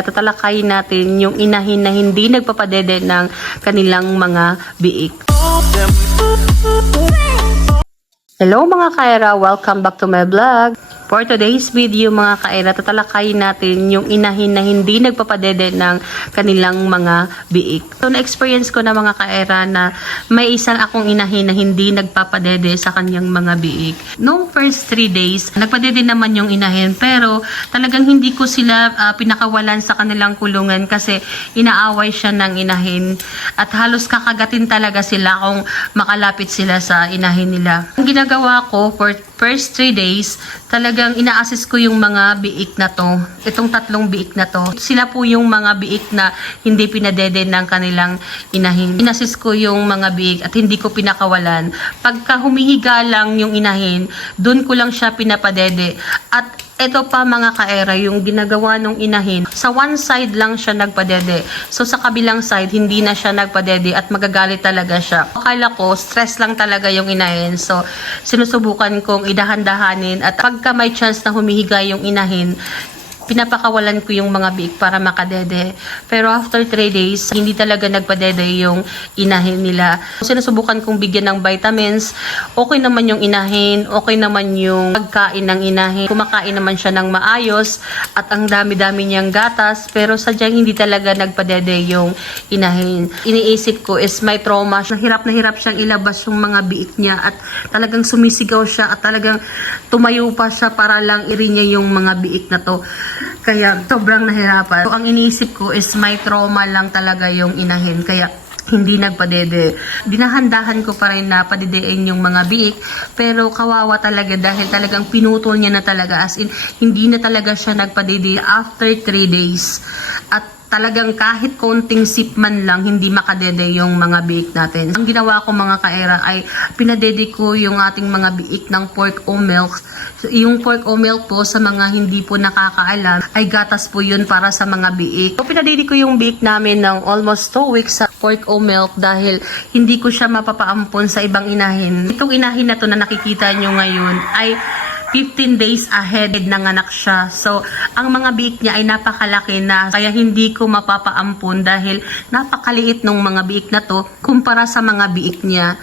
Tatalakayin natin yung inahin na hindi nagpapadede ng kanilang mga biik. Hello mga kaera, welcome back to my vlog. For today's video mga kaera, tatalakayin natin yung inahin na hindi nagpapadede ng kanilang mga biik. So na-experience ko na mga kaera na may isang akong inahin na hindi nagpapadede sa kanyang mga biik. Noong first 3 days, nagpadede naman yung inahin pero talagang hindi ko sila pinakawalan sa kanilang kulungan kasi inaaway siya ng inahin at halos kakagatin talaga sila kung makalapit sila sa inahin nila. Ang ginagawa ko for first 3 days, talagang ina-assist ko yung mga biik na to. Itong 3 biik na to. Sila po yung mga biik na hindi pinadede ng kanilang inahin. In-assist ko yung mga biik at hindi ko pinakawalan. Pagka humihiga lang yung inahin, dun ko lang siya pinapadede. At ito pa mga kaera, yung ginagawa nung inahin, sa one side lang siya nagpadede. So sa kabilang side, hindi na siya nagpadede at magagalit talaga siya. Akala ko, stress lang talaga yung inahin. So sinusubukan kong idahan-dahanin at pagka may chance na humihiga yung inahin, pinapakawalan ko yung mga biik para makadede. Pero after 3 days, hindi talaga nagpadede yung inahin nila. Sinusubukan kong bigyan ng vitamins. Okay naman yung inahin. Okay naman yung pagkain ng inahin. Kumakain naman siya ng maayos. At ang dami-dami niyang gatas. Pero sadyang hindi talaga nagpadede yung inahin. Iniisip ko is may trauma. Na hirap siyang ilabas yung mga biik niya. At talagang sumisigaw siya. At talagang tumayo pa siya para lang irinya yung mga biik na to. Kaya sobrang nahirapan. So, ang iniisip ko is may trauma lang talaga yung inahin. Kaya hindi nagpadede. Dinahandahan ko pa rin na padedein yung mga biik. Pero kawawa talaga dahil talagang pinutol niya na talaga. As in, hindi na talaga siya nagpadede after 3 days. At talagang kahit konting sip man lang, hindi makadede yung mga biik natin. Ang ginawa ko mga kaera ay pinadede ko yung ating mga biik ng pork o milk. So, yung pork o milk po sa mga hindi po nakakaalam ay gatas po yun para sa mga biik. So, pinadede ko yung biik namin ng almost 2 weeks sa pork o milk dahil hindi ko siya mapapaampon sa ibang inahin. Itong inahin na to na nakikita nyo ngayon ay 15 days ahead ng anak siya. So, ang mga biik niya ay napakalaki na kaya hindi ko mapapaampun dahil napakaliit ng mga biik na to kumpara sa mga biik niya.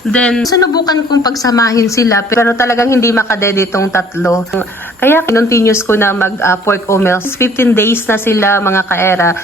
Then, sinubukan kong pagsamahin sila pero talagang hindi makadede itong 3. Kaya continuous ko na mag-pork o milk. 15 days na sila mga kaera.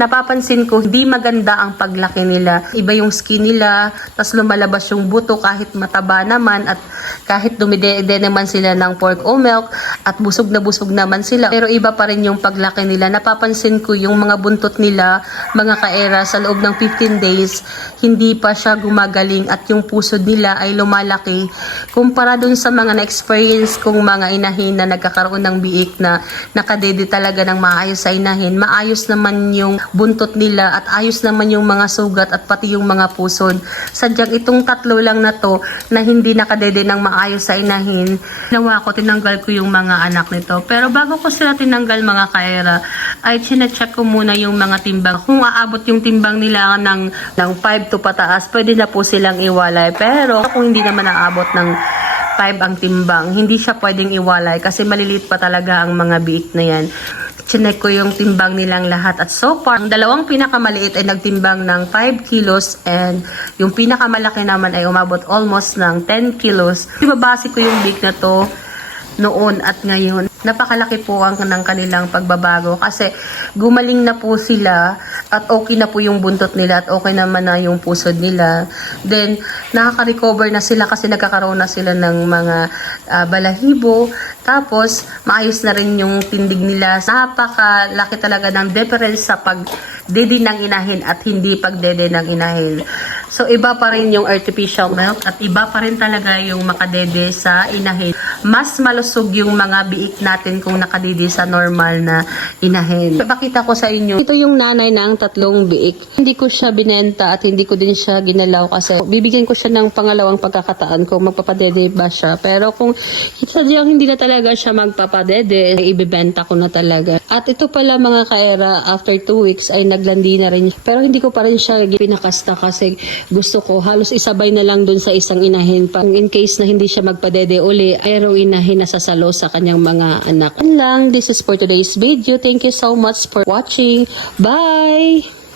Napapansin ko, hindi maganda ang paglaki nila. Iba yung skin nila, tapos lumalabas yung buto kahit mataba naman at kahit dumidede naman sila ng pork o milk at busog naman sila. Pero iba pa rin yung paglaki nila. Napapansin ko yung mga buntot nila, mga kaera, sa loob ng 15 days, hindi pa siya gumagaling at yung pusod nila ay lumalaki. Kumpara dun sa mga na-experience kong mga inahin na nagkakaroon ng biik na nakadede talaga ng maayos sa inahin, maayos naman yung buntot nila at ayos naman yung mga sugat at pati yung mga pusod. Sadyang itong 3 lang na to na hindi nakadede ng maayos sa inahin, ginawa ko, tinanggal ko yung mga anak nito. Pero bago ko sila tinanggal mga kaera, ay chinecheck ko muna yung mga timbang. Kung aabot yung timbang nila ng 5 to pataas, pwede na po silang iwalay. Pero kung hindi naman aabot ng 5 ang timbang, hindi siya pwedeng iwalay kasi maliliit pa talaga ang mga biik na yan. Chinek ko yung timbang nilang lahat at so far, ang 2 pinakamaliit ay nagtimbang ng 5 kilos and yung pinakamalaki naman ay umabot almost ng 10 kilos. Ibabase ko yung biik na to noon at ngayon. Napakalaki po ang ng kanilang pagbabago kasi gumaling na po sila at okay na po yung buntot nila at okay naman na yung pusod nila. Then, nakaka-recover na sila kasi nagkakaroon na sila ng mga balahibo. Tapos, maayos na rin yung tindig nila. Napakalaki talaga ng difference sa pagdede ng inahin at hindi pagdede ng inahin. So, iba pa rin yung artificial milk at iba pa rin talaga yung makadede sa inahin. Mas malusog yung mga biik natin kung nakadede sa normal na inahin. Pakita ko sa inyo. Ito yung nanay ng 3 biik. Hindi ko siya binenta at hindi ko din siya ginalaw kasi bibigyan ko siya ng pangalawang pagkakataan kung magpapadede ba siya. Pero kung sadyang hindi na talaga siya magpapadede, ibibenta ko na talaga. At ito pala mga kaera, after 2 weeks ay naglandi na rin. Pero hindi ko pa rin siya pinakasta kasi gusto ko halos isabay na lang dun sa isang inahin pa. In case na hindi siya magpadede uli, ayong inahin na sasalo sa kanyang mga anak. Yan lang, this is for today's video. Thank you so much for watching. Bye!